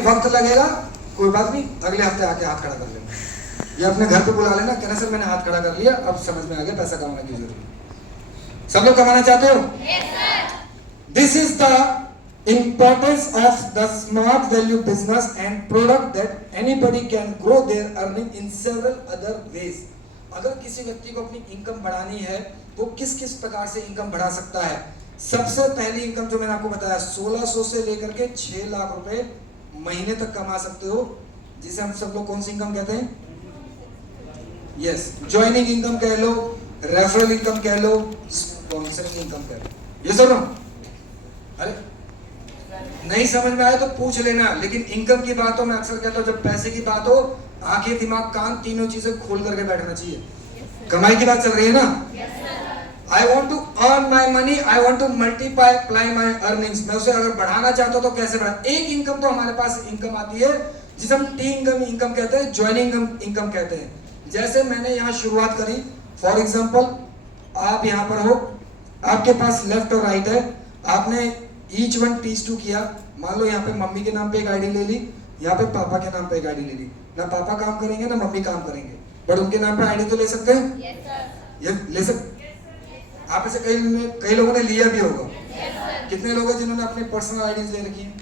वक्त लगेगा, कोई बात नहीं, अगले हफ्ते आके हाथ खड़ा कर लेना, ये अपने घर पे बुला लेना, कहना सर मैंने हाथ खड़ा कर लिया, अब समझ में आ गया पैसा कमाना की जरूरत। सब लोग कमाना चाहते हो? This is the importance of the smart value business and product that anybody can grow their earning in several other ways. अगर किसी व्यक्ति को अपनी इनकम बढ़ानी है वो किस किस प्रकार से इनकम बढ़ा सकता है? सबसे पहली इनकम जो मैंने आपको बताया 1600 से लेकर के 6 लाख रुपए महीने तक कमा सकते हो, जिसे हम सब लोग कौन सी इनकम कहते हैं? यस, ज्वाइनिंग इनकम कह लो, रेफरल इनकम कह लो, स्पॉन्सरिंग इनकम कह लो। ये सुनो, अरे नहीं समझ में आया तो पूछ लेना, लेकिन इनकम की बात हो, मैं अक्सर कहता हूं जब पैसे की बात हो आंखें दिमाग कान तीनों चीजें खोल करके बैठना चाहिए। कमाई की बात चल रही है ना। I want to earn my money, I want to multiply my earnings. मैं उसे अगर बढ़ाना चाहता हूं तो कैसे बढ़ा? एक इनकम तो हमारे पास इनकम आती है जिसे हम टी इनकम कहते हैं, ज्वाइनिंग इनकम कहते हैं। जैसे मैंने यहाँ शुरुआत करी, फॉर एग्जाम्पल आप यहाँ पर हो, आपके पास लेफ्ट और राइट है, आपने ईच वन टीच टू किया। मान लो यहाँ पे मम्मी के नाम पे एक आईडी ले ली, यहाँ पे पापा के नाम पे एक आईडी ले ली। ना पापा काम करेंगे ना मम्मी काम करेंगे, बट उनके नाम पे आईडी तो ले सकते हैं। yes, ये ले सकते। आप ऐसे कई लोगों ने लिया भी होगा। yes, कितने लोग हैं जिन्होंने अपने पर्सनल आईडीज ले रखी है?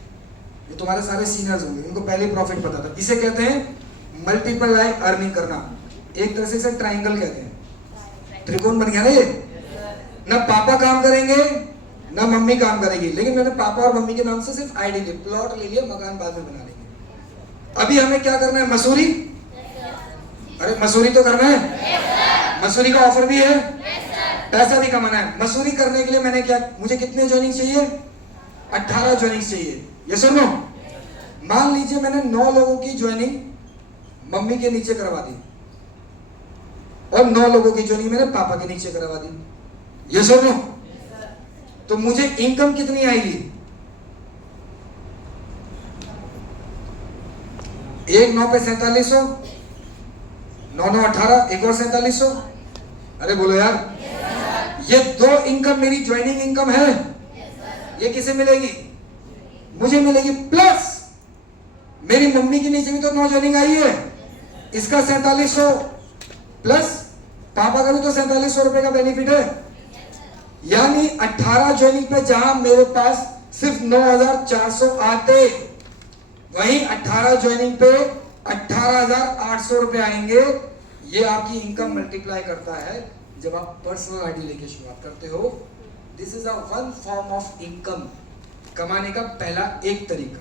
ये तुम्हारे सारे सीनियर्स होंगे, इनको पहले प्रॉफिट पता था। इसे कहते हैं मल्टीप्लाई अर्निंग करना। एक तरह से इसे ट्राइंगल कहते हैं, त्रिकोण बन गया ना ये। ना पापा काम करेंगे ना मम्मी काम करेगी, लेकिन मैंने पापा और मम्मी के नाम से सिर्फ आईडी ली, प्लॉट ले लिया, मकान बाद में बना लेंगे। अभी हमें क्या करना है? मसूरी। अरे मसूरी तो करना है, मसूरी का ऑफर भी है, पैसा भी कमाना है। मसूरी करने के लिए मैंने क्या, मुझे कितने ज्वाइनिंग चाहिए? 18 ज्वाइनिंग चाहिए। ये सुनो, मान लीजिए मैंने 9 लोगों की ज्वाइनिंग मम्मी के नीचे करवा दी और 9 लोगों की ज्वाइनिंग मैंने पापा के नीचे करवा दी। ये सुनो, तो मुझे इनकम कितनी आएगी? एक 9 पे 4700, 9 9 18, एक और 4700। अरे बोलो यार, ये 2 इनकम मेरी ज्वाइनिंग इनकम है। ये किसे मिलेगी? मुझे मिलेगी। प्लस मेरी मम्मी के नीचे भी तो 9 ज्वाइनिंग आई है, इसका 4700 प्लस पापा का भी तो 4700 रुपए का बेनिफिट है। यानी 18 ज्वाइनिंग पे जहां मेरे पास सिर्फ 9400 आते, वहीं 18 ज्वाइनिंग पे 18800 रुपए आएंगे। ये आपकी इनकम मल्टीप्लाई करता है जब आप पर्सनल आईडी लेके शुरुआत करते हो। This is a one form of income, कमाने का पहला एक तरीका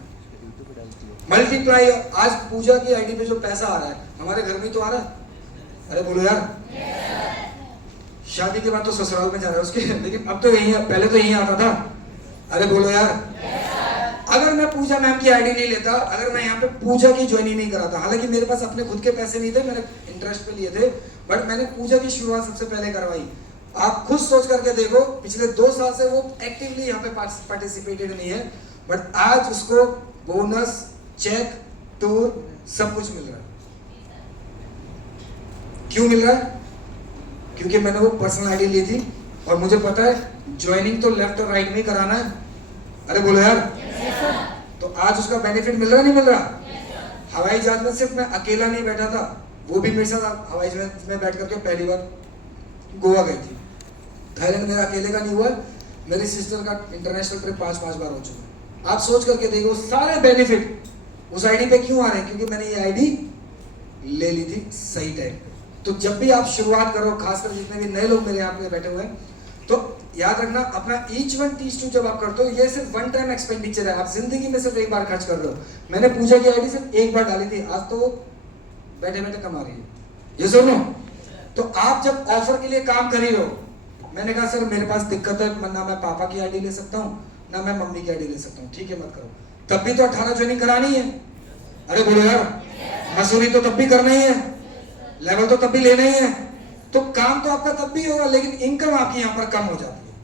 मल्टीप्लाई। आज पूजा की आईडी पे जो पैसा आ रहा है हमारे घर में तो आ रहा है। अरे बोलो यार, शादी के बाद तो ससुराल में जा रहा है उसके, लेकिन अब तो यही है, पहले तो यही आता था। अरे बोलो यार, अगर मैं पूजा मैम की आईडी नहीं लेता, अगर मैं यहाँ पे पूजा की ज्वाइनिंग नहीं कराता, हालांकि मेरे पास अपने खुद के पैसे नहीं थे, मैंने इंटरेस्ट पे लिए थे, बट मैंने पूजा की शुरुआत सबसे पहले करवाई। आप खुद सोच करके देखो, पिछले 2 साल से वो एक्टिवली यहाँ पे पार्टिसिपेटेड नहीं है, बट आज उसको बोनस, चेक, टूर सब कुछ मिल रहा है। क्यों मिल रहा है? क्योंकि मैंने वो पर्सनल आईडी ली थी और मुझे पता है ज्वाइनिंग तो लेफ्ट और राइट में ही कराना है। अरे बोलो यार, तो आज उसका बेनिफिट मिल रहा नहीं मिल रहा? हवाई जहाज में सिर्फ मैं अकेला नहीं बैठा था, वो भी मेरे साथ हवाई जहाज में बैठ करके पहली बार गोवा गई थी। थाईलैंड मेरा अकेले का नहीं हुआ, मेरी सिस्टर का इंटरनेशनल ट्रिप 5 बार हो चुका। आप सोच करके देखो सारे बेनिफिट उस आईडी पे क्यों आ रहे हैं? क्योंकि मैंने ये आईडी ले ली थी सही टाइम पे। तो जब भी आप शुरुआत करो, खासकर जितने भी नए लोग मेरे यहाँ पे बैठे हुए हैं, तो याद रखना अपना ईच वन टीच टू जब आप करते हो, ये सिर्फ वन टाइम एक्सपेंडिचर है, आप जिंदगी में सिर्फ एक बार खर्च कर रहे हो। मैंने पूजा की आईडी सिर्फ एक बार डाली थी, आज तो बैठे बैठे कमा रही है। ये सुनो, तो आप जब ऑफर के लिए काम कर रही हो, मैंने कहा सर मेरे पास दिक्कत है, ना मैं पापा की आईडी ले सकता हूँ ना मैं मम्मी की आईडी ले सकता हूँ। ठीक है मत करो, तब भी तो 18 ज्वाइनिंग करानी है। अरे बोलो यार, मसूरी तो तब भी करना ही है, लेवल तो तब भी लेना ही है, तो काम तो आपका तब भी होगा, लेकिन इनकम आपकी यहाँ पर कम हो जाती है।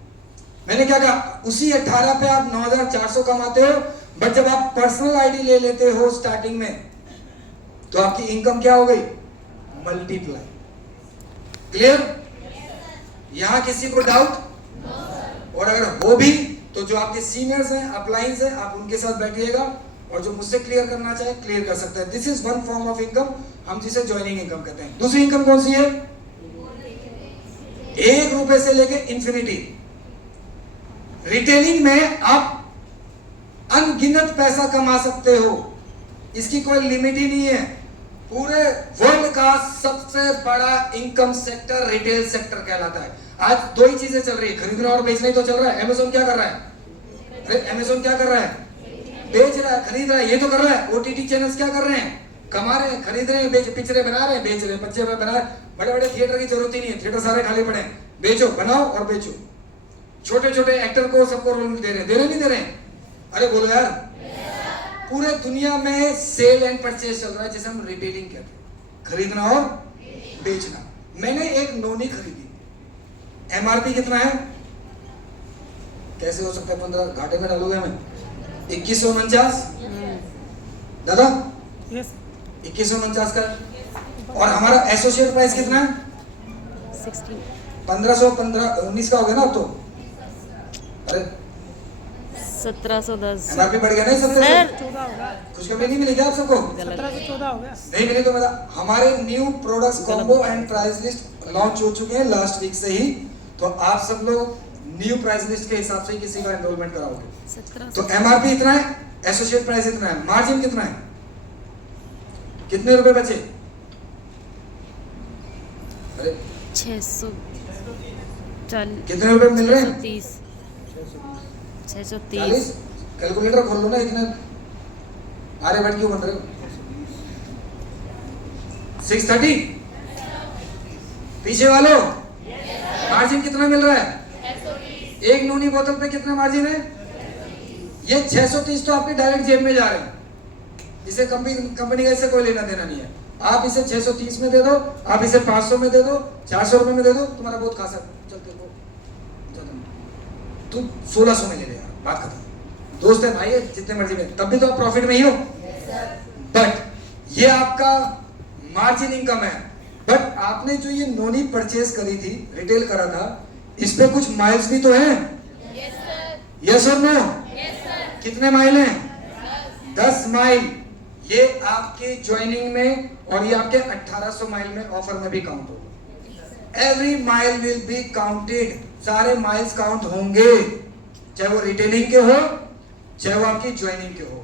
मैंने क्या कहा, उसी 18 पे आप 9400 कमाते हो, बट जब आप पर्सनल आईडी ले लेते हो स्टार्टिंग में, तो आपकी इनकम क्या हो गई? मल्टीप्लाई। क्लियर? यहां किसी को डाउट? और अगर हो भी तो जो आपके सीनियर्स हैं, अपलाइंस हैं, आप उनके साथ बैठिएगा और जो मुझसे क्लियर करना चाहे क्लियर कर सकता है। This is one form of income, हम जिसे ज्वाइनिंग इनकम कहते हैं। दूसरी इनकम कौन सी है? 1 रुपए से लेके इंफिनिटी। रिटेलिंग में आप अनगिनत पैसा कमा सकते हो, इसकी कोई लिमिट ही नहीं है। पूरे वर्ल्ड का सबसे बड़ा इनकम सेक्टर रिटेल सेक्टर कहलाता है। आज 2 ही चीजें चल रही है, खरीदना और बेचना ही तो चल रहा है। अमेज़न क्या कर रहा है? अरे अमेज़न क्या कर रहा है? बेच रहा है, खरीद रहा है, ये तो कर रहा है। ओटीटी चैनल्स क्या कर रहे हैं? कमा रहे हैं, खरीद रहे हैं, पिक्चरें बना रहे हैं, बेच रहे हैं, बच्चे बना रहे हैं। बड़े बड़े थिएटर की जरूरत ही नहीं है, थिएटर सारे खाली पड़े हैं। बेचो, बनाओ और बेचो। छोटे छोटे एक्टर को सबको रोल दे रहे नहीं दे रहे? अरे बोलो यार। पूरे दुनिया में सेल एंड परचेज चल रहा है, जिसे हम रिटेलिंग कहते हैं, खरीदना और बेचना। मैंने एक नोनी खरीदी, एमआरपी कितना है? कैसे हो सकता है 15? घाटे में डालूंगा मैं। 2149 दादा, 2149 का। और हमारा एसोसिएट प्राइस कितना है? 1519 का हो गया ना अब तो। अरे 1710 एमआरपी बढ़ गया नहीं? 1714 खुशखबरी नहीं मिली क्या आप सबको? 1714 हो गया। नहीं मिली तो बता। हमारे new products combo and price list launch हो चुके हैं लास्ट वीक से ही, तो आप सब लोग न्यू प्राइस लिस्ट के हिसाब से किसी का एनरोलमेंट कराओगे। तो एमआरपी इतना है, एसोसिएट प्राइस इतना है, मार्जिन कितना है? कितने रुपए बचे? अरे 640 कितने रुपए मिल रहे हैं? 630 कैलकुलेटर खोल लो ना। इतने आर्यभट्ट क्यों बन रहे हो? 630 पीछे वालों, मार्जिन कितना मिल रहा है? एक नूनी बोतल पे कितना मार्जिन है? ये 630 तो आपके डायरेक्ट जेब में जा रहे हैं। इसे कंपनी का इससे कोई लेना देना नहीं है। आप इसे 630 में दे दो, आप इसे 500 में दे दो, 400 रुपए में दे दो, तुम्हारा बहुत खासा चलते हो। तुम 1600 में ले ले यार, बात खत्म। दोस्त है, भाई है, जितने मर्जी में, तब भी तो आप प्रॉफिट में ही हो। बट ये आपका मार्जिन इनकम है। बट आपने जो ये नोनी परचेज करी थी, रिटेल करा था, इस पे कुछ माइल्स भी तो हैं। यस और नो? कितने माइल हैं? 10 माइल। ये आपके ज्वाइनिंग में और ये आपके 1800 माइल में ऑफर में भी काउंट होगा। Every mile will be counted. सारे माइल्स काउंट होंगे, चाहे वो रिटेलिंग के हो, चाहे वो आपकी ज्वाइनिंग के हो।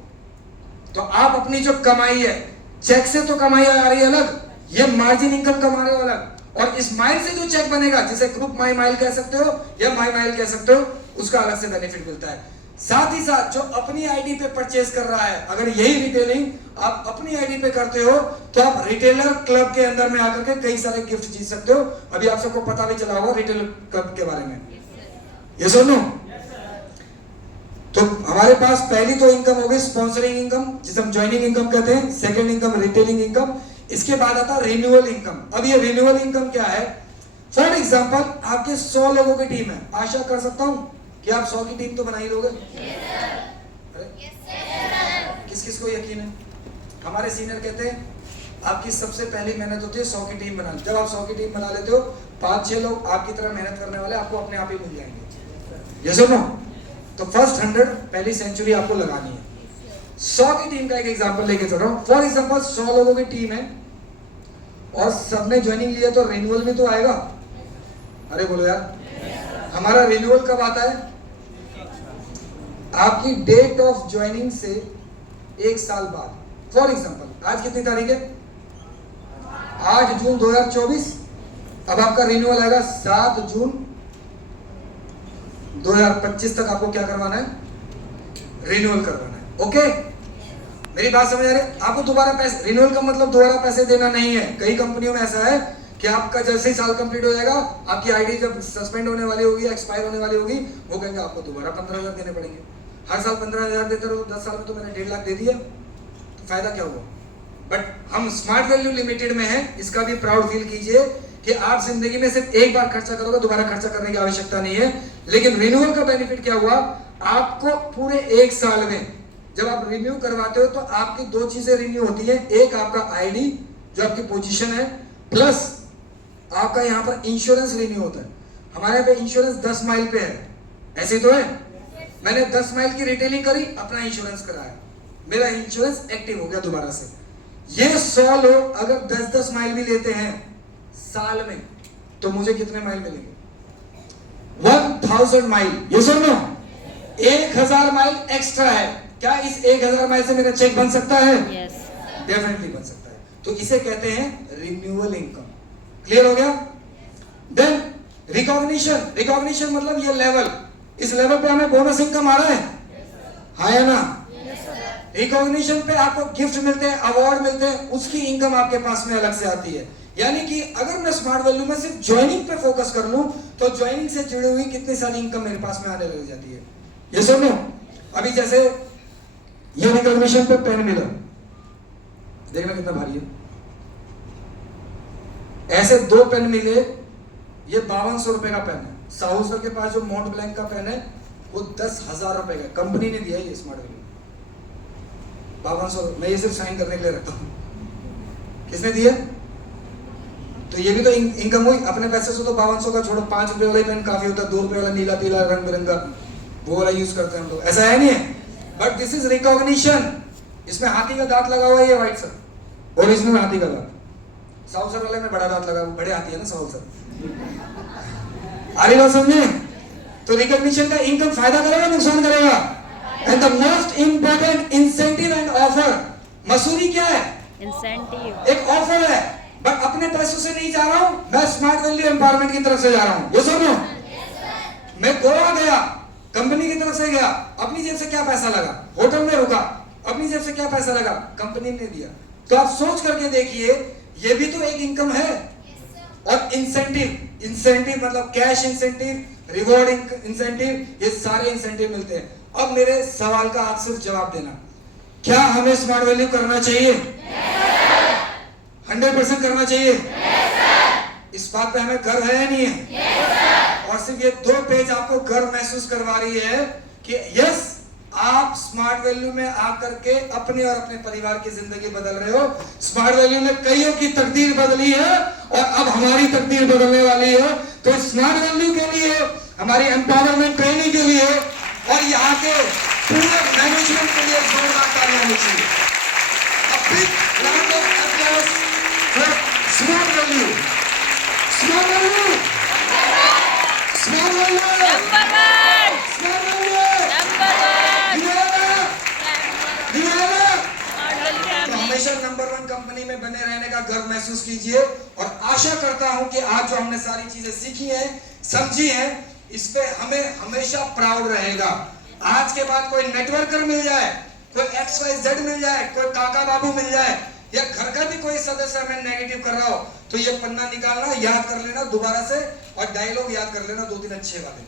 तो आप अपनी जो कमाई है, चेक से तो कमाई आ रही है अलग, ये मार्जिन इनकम कमा रहे हो अलग। और इस माइल से जो चेक बनेगा, जिसे ग्रुप माई माइल कह सकते हो या माई माइल कह सकते हो, उसका अलग से बेनिफिट मिलता है। साथ ही साथ जो अपनी आईडी पे परचेज कर रहा है, अगर यही रिटेलिंग आप अपनी आईडी पे करते हो, तो आप रिटेलर क्लब के अंदर में आकर के कई सारे गिफ्ट जीत सकते हो। अभी आप सबको पता भी चला होगा रिटेलर क्लब के बारे में। यस और नो? तो हमारे पास पहली तो इनकम हो गई स्पॉन्सरिंग इनकम, जिसे हम ज्वाइनिंग इनकम कहते हैं। Second income retailing income. इसके बाद आता है रिन्यूअल इनकम। अब ये रिन्यूअल इनकम क्या है? फॉर एग्जांपल, आपके 100 लोगों की टीम है। आशा कर सकता हूं कि आप 100 की टीम तो बना ही लोगे। किस किस को यकीन है? हमारे सीनियर कहते हैं आपकी सबसे पहली मेहनत होती है 100 की टीम बनाना। जब आप 100 की टीम बना लेते हो, 5-6 लोग आपकी तरह मेहनत करने वाले आपको अपने आप ही मिल जाएंगे। यस और नो? तो फर्स्ट 100 पहली सेंचुरी आपको लगानी है। 100 की टीम का एक एग्जांपल लेके चल रहा हूं। फॉर एग्जांपल 100 लोगों की टीम है और सबने ज्वाइनिंग लिया, तो रिन्यूअल भी तो आएगा। अरे बोलो यार। हमारा रिन्यूअल कब आता है? आपकी डेट ऑफ ज्वाइनिंग से 1 साल बाद। फॉर एग्जांपल आज कितनी तारीख है? 8 जून 2024। अब आपका रिन्यूअल आएगा 7 जून 2025 तक। आपको क्या करवाना है? रिन्यूअल करवाना है। ओके, मेरी बात समझ आ रही है? आपको दोबारा पैसे, रिन्यूअल का मतलब दोबारा पैसे देना नहीं है। कई कंपनियों में ऐसा है कि आपका जैसे ही साल कंप्लीट हो जाएगा, आपकी आईडी जब सस्पेंड होने वाली होगी, एक्सपायर होने वाली होगी, वो कहेंगे आपको दोबारा 15,000 देने पड़ेंगे। हर साल 15,000 देते रहो, 10 साल में तो मैंने 1.5 लाख दे दिया, तो फायदा क्या हुआ? बट हम स्मार्ट वैल्यू लिमिटेड में हैं, इसका भी प्राउड फील कीजिए कि आप जिंदगी में सिर्फ एक बार खर्चा करोगे, दोबारा खर्चा करने की आवश्यकता नहीं है। लेकिन रिन्यूअल का बेनिफिट क्या हुआ? आपको पूरे 1 साल में जब आप रिन्यू करवाते हो, तो आपकी 2 चीजें रिन्यू होती है। एक आपका आईडी, जो आपकी पोजीशन है, प्लस आपका यहाँ पर इंश्योरेंस रिन्यू होता है। हमारे यहाँ पे इंश्योरेंस 10 माइल पे है, ऐसे तो है। मैंने 10 माइल की रिटेलिंग करी, अपना इंश्योरेंस कराया। मेरा इंश्योरेंस एक्टिव हो गया दोबारा से। ये 100 लोग अगर 10-10 माइल भी लेते हैं साल में, तो मुझे कितने माइल मिलेंगे? 1000 माइल। ये सुन लो, 1000 माइल एक्स्ट्रा है। क्या इस 1000 माइल से मेरा चेक बन सकता है? यस। डेफिनेटली बन सकता है। तो इसे कहते हैं रिन्यूअल इनकम। क्लियर हो गया? Then recognition. रिकॉग्निशन मतलब ये लेवल, इस लेवल पे हमें बोनस इनकम आ रहा है, हाँ या ना? रिकॉग्निशन पे आपको गिफ्ट मिलते हैं, अवार्ड मिलते हैं, उसकी इनकम आपके पास में अलग से आती है। यानी कि अगर मैं स्मार्ट वैल्यू में सिर्फ ज्वाइनिंग पे फोकस कर लूं, तो ज्वाइनिंग से जुड़ी हुई कितनी सारी इनकम मेरे पास में आने लग जाती है। ये सुनो, अभी जैसे ये रिकॉग्निशन पे पेन मिला, देखना कितना भारी है। ऐसे 2 पेन मिले, ये 5200 रुपए का पेन है। साहू सर के पास जो मॉन्ट ब्लैंक का पेन है वो 10,000 रुपए का, कंपनी ने दिया है ये स्मार्ट वैल्यू। 5200, मैं ये सिर्फ साइन करने के लिए रखता हूं। किसने दिया? तो ये भी तो इनकम हुई। अपने पैसे से तो 5200 का छोड़ो, 5 रुपए वाला पेन काफी होता है, 2 रुपए वाला नीला पीला रंग बिरंगा वो वाला यूज करते हैं हम लोग, ऐसा है नहीं है? But this is recognition. इसमें हाथी का दांत लगा हुआ है, ये व्हाइट सर, ओरिजिनल हाथी का दांत। साहू सर वाले में बड़ा दांत लगा, बड़े हाथी है ना साहू सर। आरी बात समझे? तो रिकॉग्निशन का इनकम फायदा करेगा, नुकसान करेगा? And the most important incentive and offer, Mussoorie क्या है? इंसेंटिव। एक ऑफर है, बट अपने पैसों से नहीं जा रहा हूं मैं, स्मार्ट वैल्यू एम्पावरमेंट की तरफ से जा रहा हूं। ये सुनो, मैं गोवा गया, कंपनी की तरफ से गया, अपनी जेब से क्या पैसा लगा? होटल में रुका, अपनी जेब से क्या पैसा लगा? कंपनी ने दिया। तो आप सोच करके देखिए, ये भी तो एक इनकम है। और इंसेंटिव, इंसेंटिव मतलब कैश इंसेंटिव, रिवॉर्ड इंसेंटिव, ये सारे इंसेंटिव मिलते हैं। अब मेरे सवाल का आप सिर्फ जवाब देना, क्या हमें स्मार्ट वैल्यू करना चाहिए? 100% करना चाहिए। इस बात पे हमें गर्व है या नहीं है? और सिर्फ ये 2 पेज आपको गर्व महसूस करवा रही है कि यस, आप स्मार्ट वैल्यू में आकर के अपने और अपने परिवार की जिंदगी बदल रहे हो। स्मार्ट वैल्यू ने कईयों की तकदीर बदली है और अब हमारी तकदीर बदलने वाली है। तो स्मार्ट वैल्यू के लिए, हमारी एम्पावरमेंट ट्रेनिंग के लिए और यहाँ के पूरे मैनेजमेंट के लिए जोरदार तालियां होनी चाहिए। A big round of applause for smart value. Smart value. Smart value. Number 1। Smart value. Number 1। तो हमेशा नंबर 1 कंपनी में बने रहने का गर्व महसूस कीजिए। और आशा करता हूं कि आज जो हमने सारी चीजें सीखी हैं, समझी हैं, इस पे हमें हमेशा प्राउड रहेगा। आज के बाद कोई नेटवर्कर मिल जाए, कोई XYZ मिल जाए, कोई काका बाबू मिल जाए, या घर का भी कोई सदस्य हमें नेगेटिव कर रहा हो, तो ये पन्ना निकालना, याद कर लेना दोबारा से, और डायलॉग याद कर लेना 2-3 अच्छे वाले।